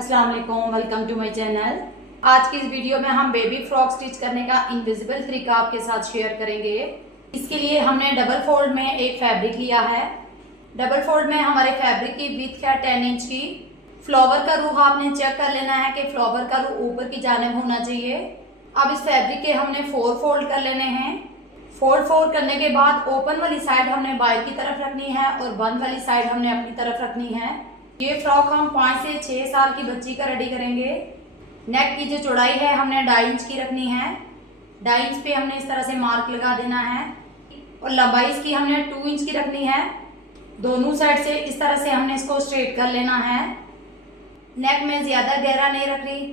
अस्सलाम वालेकुम, welcome to my channel. आज की इस वीडियो में हम बेबी फ्रॉक स्टिच करने का इनविजिबल तरीका आपके साथ शेयर करेंगे। इसके लिए हमने डबल फोल्ड में एक फैब्रिक लिया है। डबल फोल्ड में हमारे फैब्रिक की विड्थ है 10 इंच की। फ्लावर का रूह आपने चेक कर लेना है कि फ्लावर का रूह ऊपर की जानिब होना चाहिए। अब इस फैब्रिक के हमने 4 फोल्ड कर लेने हैं। फोल्ड करने के बाद ओपन वाली साइड हमने बाहर की तरफ रखनी है और बंद वाली साइड हमने अपनी तरफ रखनी है। ये फ्रॉक हम 5 से 6 साल की बच्ची का रेडी करेंगे। नेक की जो चौड़ाई है हमने 2.5 इंच की रखनी है। 2.5 इंच पे हमने इस तरह से मार्क लगा देना है और लंबाई इसकी हमने 2 इंच की रखनी है। दोनों साइड से इस तरह से हमने इसको स्ट्रेट कर लेना है। नेक में ज़्यादा गहरा नहीं रख रही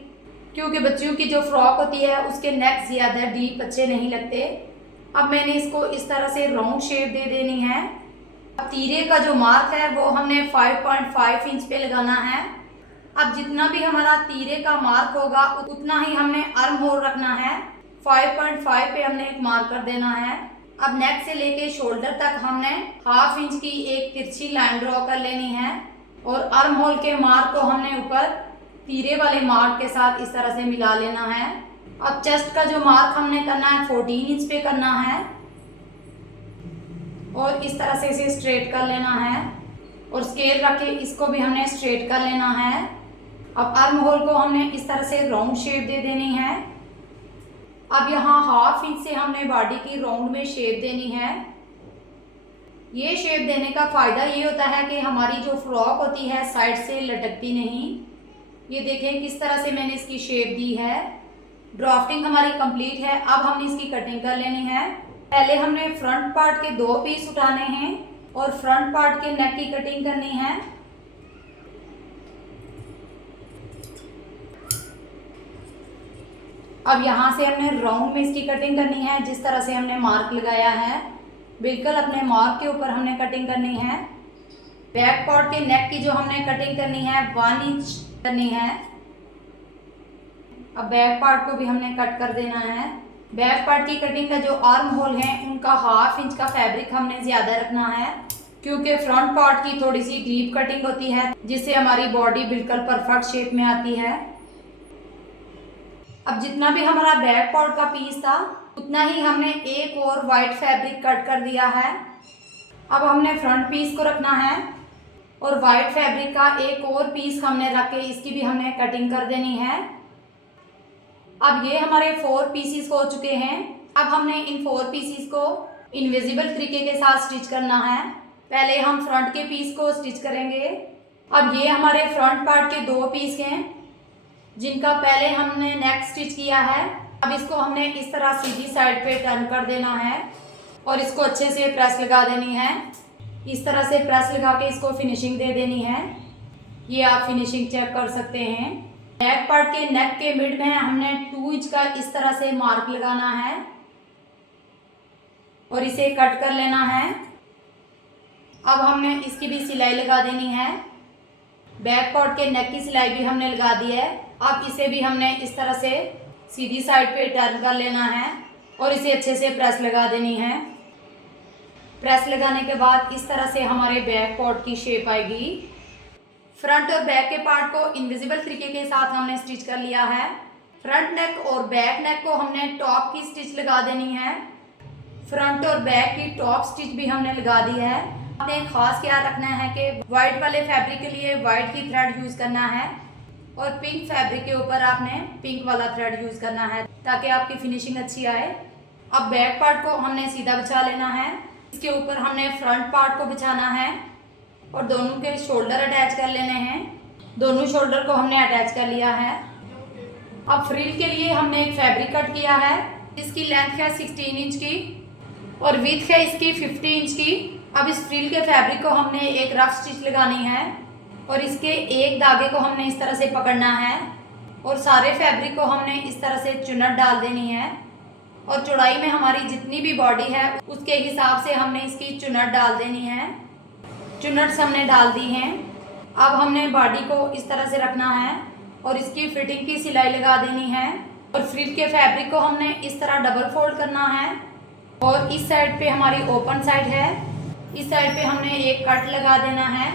क्योंकि बच्चियों की जो फ्रॉक होती है उसके नेक ज़्यादा डीप अच्छे नहीं लगते। अब मैंने इसको इस तरह से राउंड शेप दे देनी है। अब तीरे का जो मार्क है वो हमने 5.5 इंच पे लगाना है। अब जितना भी हमारा तीरे का मार्क होगा उतना ही हमने आर्म होल रखना है। 5.5 पे हमने एक मार्क कर देना है। अब नेक से लेके शोल्डर तक हमने 1/2 इंच की एक तिरछी लाइन ड्रॉ कर लेनी है और आर्म होल के मार्क को हमने ऊपर तीरे वाले मार्क के साथ इस तरह से मिला लेना है। अब चेस्ट का जो मार्क हमने करना है 14 इंच पे करना है और इस तरह से इसे स्ट्रेट कर लेना है और स्केल रख के इसको भी हमने स्ट्रेट कर लेना है। अब आर्म होल को हमने इस तरह से राउंड शेप दे देनी है। अब यहाँ 1/2 इंच से हमने बॉडी की राउंड में शेप देनी है। ये शेप देने का फ़ायदा ये होता है कि हमारी जो फ्रॉक होती है साइड से लटकती नहीं। ये देखें किस तरह से मैंने इसकी शेप दी है। ड्राफ्टिंग हमारी कंप्लीट है। अब हमने इसकी कटिंग कर लेनी है। पहले हमने फ्रंट पार्ट के 2 पीस उठाने हैं और फ्रंट पार्ट के नेक की कटिंग करनी है। अब यहाँ से हमने राउंड में इसकी कटिंग करनी है। जिस तरह से हमने मार्क लगाया है बिल्कुल अपने मार्क के ऊपर हमने कटिंग करनी है। बैक पार्ट के नेक की जो हमने कटिंग करनी है 1 इंच करनी है। अब बैक पार्ट को भी हमने कट कर देना है। बैक पार्ट की कटिंग का जो आर्म होल है उनका 1/2 इंच का फैब्रिक हमने ज़्यादा रखना है क्योंकि फ्रंट पार्ट की थोड़ी सी डीप कटिंग होती है जिससे हमारी बॉडी बिल्कुल परफेक्ट शेप में आती है। अब जितना भी हमारा बैक पार्ट का पीस था उतना ही हमने एक और वाइट फैब्रिक कट कर दिया है। अब हमने फ्रंट पीस को रखना है और वाइट फैब्रिक का एक और पीस हमने रख के इसकी भी हमने कटिंग कर देनी है। अब ये हमारे 4 पीसीस हो चुके हैं। अब हमने इन 4 पीसीस को इनविजिबल तरीके के साथ स्टिच करना है। पहले हम फ्रंट के पीस को स्टिच करेंगे। अब ये हमारे फ्रंट पार्ट के 2 पीस हैं जिनका पहले हमने नेक स्टिच किया है। अब इसको हमने इस तरह सीधी साइड पे टर्न कर देना है और इसको अच्छे से प्रेस लगा देनी है। इस तरह से प्रेस लगा के इसको फिनिशिंग दे देनी है। ये आप फिनिशिंग चेक कर सकते हैं। बैक पार्ट के नेक के मिड में हमने 2 इंच का इस तरह से मार्क लगाना है और इसे कट कर लेना है। अब हमने इसकी भी सिलाई लगा देनी है। बैक पार्ट के नेक की सिलाई भी हमने लगा दी है। अब इसे भी हमने इस तरह से सीधी साइड पे टर्न कर लेना है और इसे अच्छे से प्रेस लगा देनी है। प्रेस लगाने के बाद इस तरह से हमारे बैक पार्ट की शेप आएगी। फ्रंट और बैक के पार्ट को इनविजिबल तरीके के साथ हमने स्टिच कर लिया है। फ्रंट नेक और बैक नेक को हमने टॉप की स्टिच लगा देनी है। फ्रंट और बैक की टॉप स्टिच भी हमने लगा दी है। आपने खास ख्याल रखना है कि वाइट वाले फैब्रिक के लिए वाइट की थ्रेड यूज़ करना है और पिंक फैब्रिक के ऊपर आपने पिंक वाला थ्रेड यूज़ करना है ताकि आपकी फिनिशिंग अच्छी आए। अब बैक पार्ट को हमने सीधा बिछा लेना है। इसके ऊपर हमने फ्रंट पार्ट को बिछाना है और दोनों के शोल्डर अटैच कर लेने हैं। दोनों शोल्डर को हमने अटैच कर लिया है। अब फ्रिल के लिए हमने एक फैब्रिक कट किया है। इसकी लेंथ है 16 इंच की और विड्थ है इसकी 50 इंच की। अब इस फ्रिल के फैब्रिक को हमने एक रफ स्टिच लगानी है और इसके एक धागे को हमने इस तरह से पकड़ना है और सारे फैब्रिक को हमने इस तरह से चुनट डाल देनी है और चौड़ाई में हमारी जितनी भी बॉडी है उसके हिसाब से हमने इसकी चुनट डाल देनी है। चुनट्स हमने डाल दी हैं। अब हमने बॉडी को इस तरह से रखना है और इसकी फिटिंग की सिलाई लगा देनी है और फ्रिल के फैब्रिक को हमने इस तरह डबल फोल्ड करना है और इस साइड पे हमारी ओपन साइड है, इस साइड पे हमने एक कट लगा देना है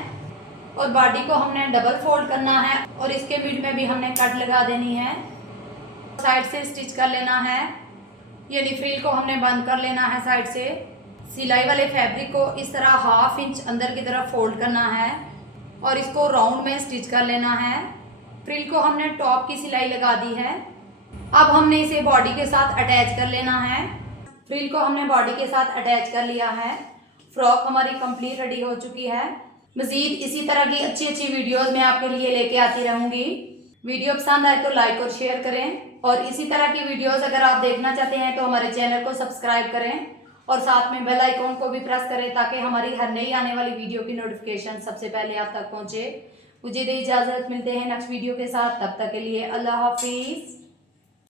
और बॉडी को हमने डबल फोल्ड करना है और इसके मिड में भी हमने कट लगा देनी है। साइड से स्टिच कर लेना है, यानी फ्रिल को हमने बंद कर लेना है साइड से। सिलाई वाले फैब्रिक को इस तरह 1/2 इंच अंदर की तरफ फोल्ड करना है और इसको राउंड में स्टिच कर लेना है। फ्रिल को हमने टॉप की सिलाई लगा दी है। अब हमने इसे बॉडी के साथ अटैच कर लेना है। फ्रिल को हमने बॉडी के साथ अटैच कर लिया है। फ्रॉक हमारी कंप्लीट रेडी हो चुकी है। मजीद इसी तरह की अच्छी अच्छी वीडियोस मैं आपके लिए लेके आती रहूंगी। वीडियो पसंद आए तो लाइक और शेयर करें और इसी तरह की वीडियोस अगर आप देखना चाहते हैं तो हमारे चैनल को सब्सक्राइब करें और साथ में बेल आइकॉन को भी प्रेस करें ताकि हमारी हर नई आने वाली वीडियो की नोटिफिकेशन सबसे पहले आप तक पहुंचे। मुझे दे इजाजत, मिलते हैं नेक्स्ट वीडियो के साथ, तब तक के लिए अल्लाह हाफिज।